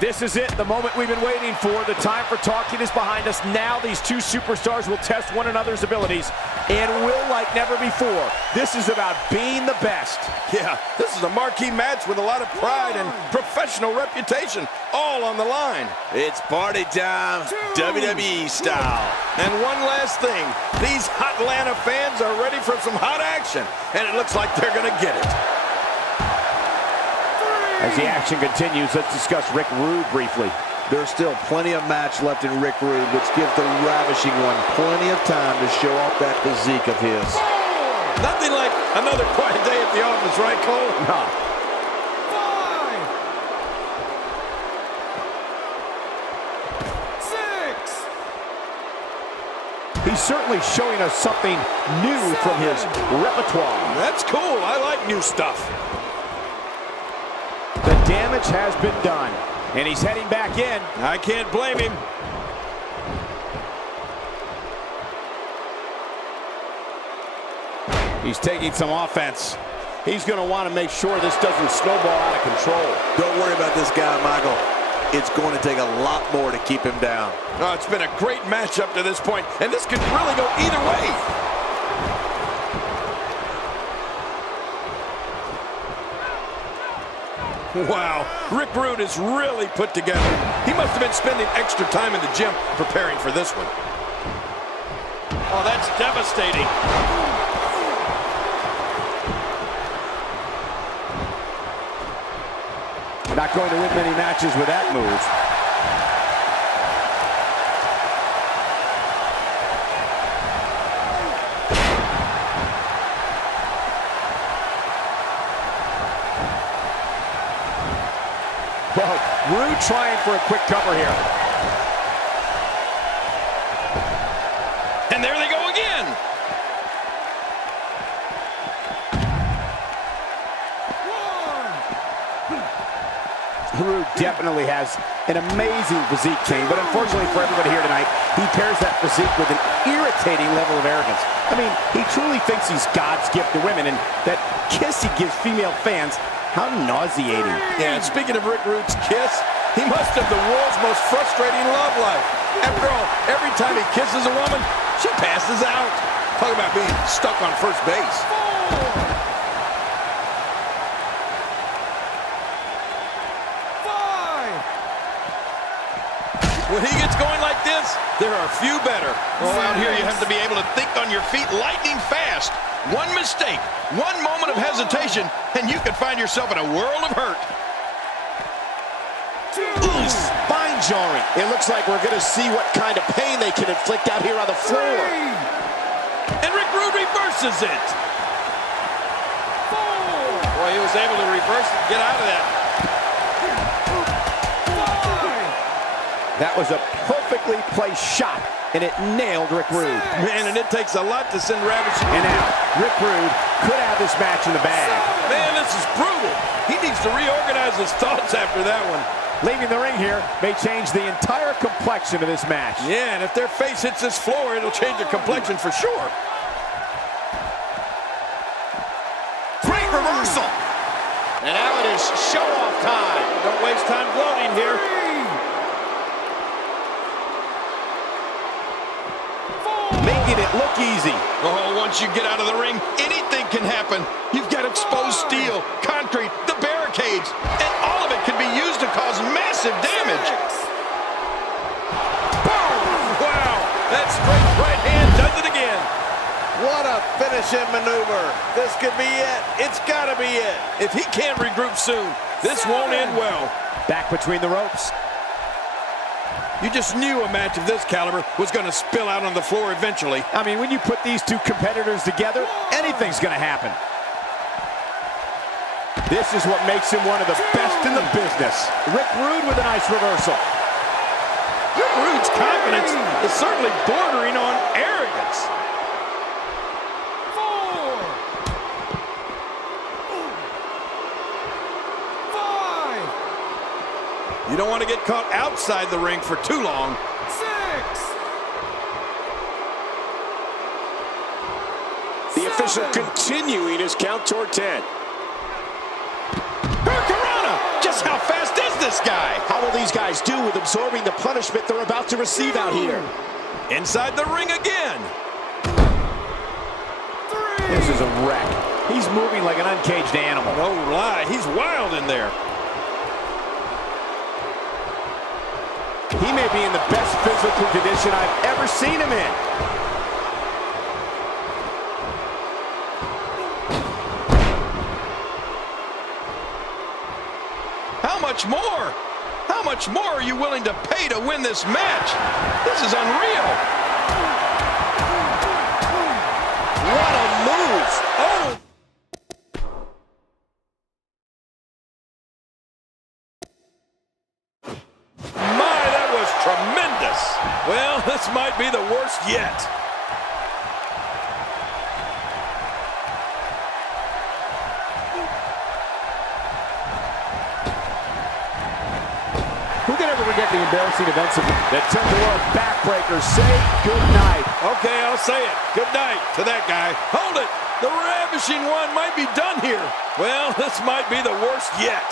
This is it, the moment we've been waiting for. The time for talking is behind us. Now these two superstars will test one another's abilities and will like never before. This is about being the best. Yeah, this is a marquee match with a lot of pride and professional reputation all on the line. It's party time, WWE style. And one last thing, these hot Atlanta fans are ready for some hot action, and it looks like they're gonna get it. As the action continues, let's discuss Rick Rude briefly. There's still plenty of match left in Rick Rude, which gives the Ravishing One plenty of time to show off that physique of his. Nothing like another quiet day at the office, right, Cole? No. 5, 6. He's certainly showing us something new from his repertoire. That's cool. I like new stuff. The damage has been done, and he's heading back in. I can't blame him. He's taking some offense. He's going to want to make sure this doesn't snowball out of control. Don't worry about this guy, Michael. It's going to take a lot more to keep him down. Oh, it's been a great match up to this point, and this could really go either way. Wow, Rick Rude is really put together. He must have been spending extra time in the gym preparing for this one. Oh, that's devastating. Not going to win many matches with that move. Well, Rude trying for a quick cover here. And there they go again. Rude definitely has an amazing physique, King, but unfortunately for everybody here tonight, he pairs that physique with an irritating level of arrogance. I mean, he truly thinks he's God's gift to women, and that kiss he gives female fans, how nauseating. Yeah, and speaking of Rick Rude's kiss, he must have the world's most frustrating love life. After all, every time he kisses a woman, she passes out. Talk about being stuck on first base. 5. When he gets going like this, there are few better. Well, out here you have to be able to think on your feet lightning fast. One mistake, one moment of hesitation, and you could find yourself in a world of hurt. Ooh, spine jarring. It looks like we're going to see what kind of pain they can inflict out here on the floor. 3, And Rick Rude reverses it. 4. Boy, he was able to reverse it and get out of that. 5. That was a perfectly placed shot, and it nailed Rick Rude. Man, and it takes a lot to send Ravishing. And now, Rick Rude could have this match in the bag. Man, this is brutal. He needs to reorganize his thoughts after that one. Leaving the ring here may change the entire complexion of this match. Yeah, and if their face hits this floor, it'll change their complexion for sure. Great reversal. And now it is show-off time. Don't waste time gloating here. 4. Making it look easy. Oh, once you get out of the ring, anything can happen. You've got exposed steel, concrete, the barricades, and all of it can be used to cause massive damage. 6. Wow, that straight right hand does it again. What a finishing maneuver. This could be it. It's got to be it. If he can't regroup soon, this won't end well. Back between the ropes. You just knew a match of this caliber was going to spill out on the floor eventually. I mean, when you put these two competitors together, anything's going to happen. This is what makes him one of the best in the business. Rick Rude with a nice reversal. Rick Rude's confidence is certainly bordering on arrogance. 4. 5. You don't want to get caught outside the ring for too long. 6. The official continuing his count toward 10. Hurricanrana! Just how fast is this guy? How will these guys do with absorbing the punishment they're about to receive out here? Inside the ring again. This is a wreck. He's moving like an uncaged animal. No lie, he's wild in there. He may be in the best physical condition I've ever seen him in. How much more? How much more are you willing to pay to win this match? This is unreal. What a move! Oh! My, that was tremendous. Well, this might be the worst yet. Who can ever forget the embarrassing events of that turned the world backbreakers? Say goodnight. Okay, I'll say it. Good night to that guy. Hold it. The Ravishing One might be done here. Well, this might be the worst yet.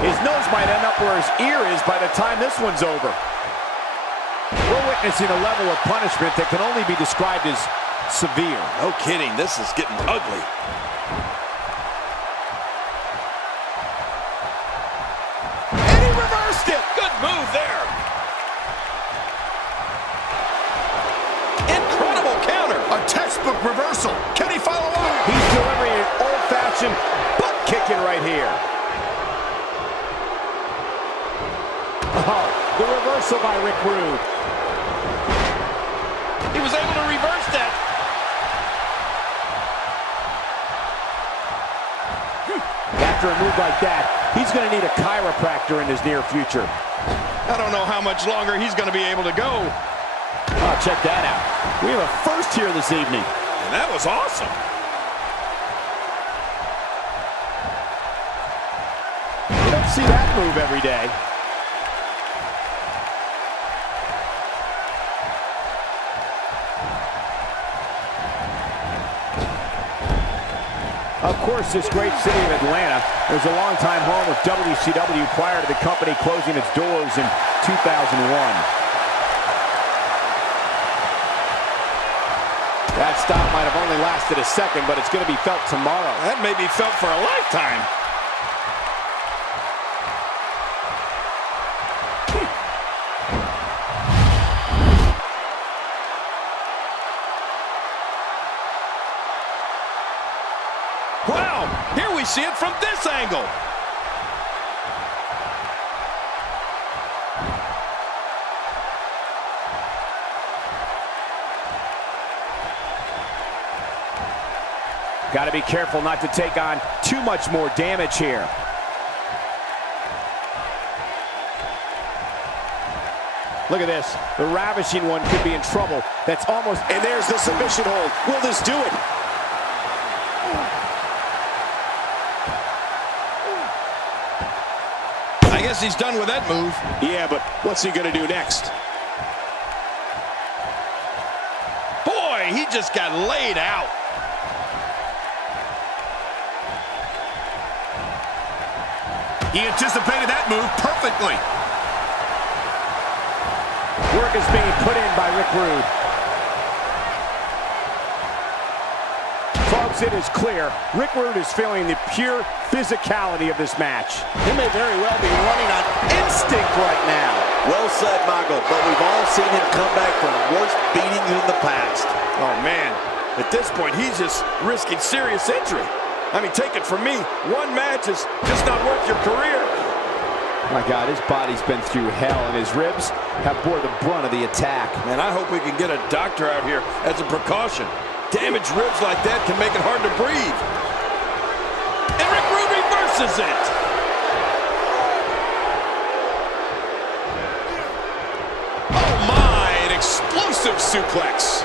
His nose might end up where his ear is by the time this one's over. We're witnessing a level of punishment that can only be described as severe. No kidding. This is getting ugly. And he reversed it. Good move there. Incredible counter. A textbook reversal. Can he follow up? He's delivering an old-fashioned butt kicking right here. Oh, the reversal by Rick Rude. He was able to reverse that. After a move like that, he's going to need a chiropractor in his near future. I don't know how much longer he's going to be able to go. Oh, check that out. We have a first here this evening. And that was awesome. You don't see that move every day. Of course, this great city of Atlanta was a longtime home of WCW prior to the company closing its doors in 2001. That stop might have only lasted a second, but it's going to be felt tomorrow. That may be felt for a lifetime. Wow, here we see it from this angle. Got to be careful not to take on too much more damage here. Look at this. The Ravishing One could be in trouble. That's almost... And there's the submission hold. Will this do it? I guess he's done with that move. Yeah, but what's he going to do next? Boy, he just got laid out. He anticipated that move perfectly. Work is being put in by Rick Rude. Folks, it is clear. Rick Rude is feeling the pure physicality of this match. He may very well be running on instinct right now. Well said, Michael, but we've all seen him come back from worse beatings in the past. Oh, man. At this point, he's just risking serious injury. I mean, take it from me. One match is just not worth your career. My God, his body's been through hell, and his ribs have bore the brunt of the attack. Man, I hope we can get a doctor out here as a precaution. Damaged ribs like that can make it hard to breathe. And Rick Rude reverses it. Oh my, an explosive suplex.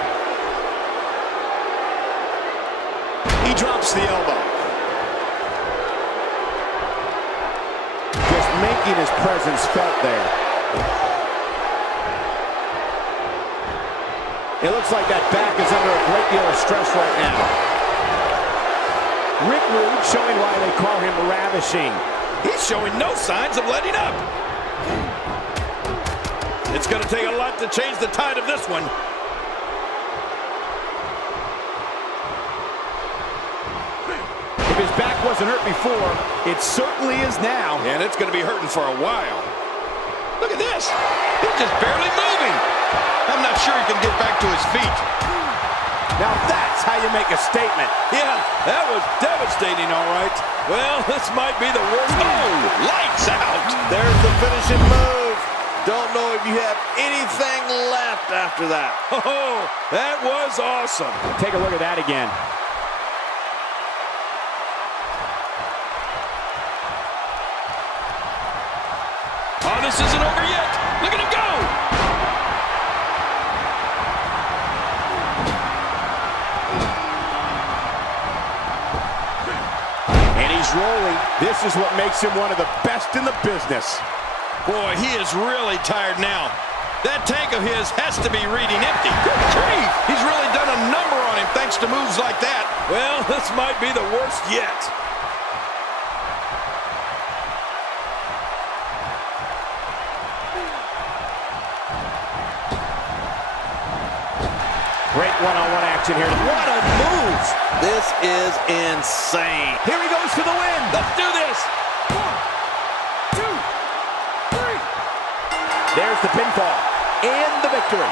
He drops the elbow. Just making his presence felt there. It looks like that back is under a great deal of stress right now. Rick Rude showing why they call him ravishing. He's showing no signs of letting up. It's going to take a lot to change the tide of this one. If his back wasn't hurt before, it certainly is now. And it's going to be hurting for a while. Look at this. He's just barely moving. I'm not sure he can get back to his feet. Now that's how you make a statement. Yeah, that was devastating, all right. Well, this might be the worst. Oh, lights out. There's the finishing move. Don't know if you have anything left after that. Oh, that was awesome. Take a look at that again. Oh, this isn't over yet. Look at him go. And he's rolling. This is what makes him one of the best in the business. Boy, he is really tired now. That tank of his has to be reading empty. Good grief. He's really done a number on him thanks to moves like that. Well, this might be the worst yet. Great one-on-one action here. What a move. This is insane. Here he goes for the win. Let's do this. 1, 2, 3. There's the pinfall and the victory.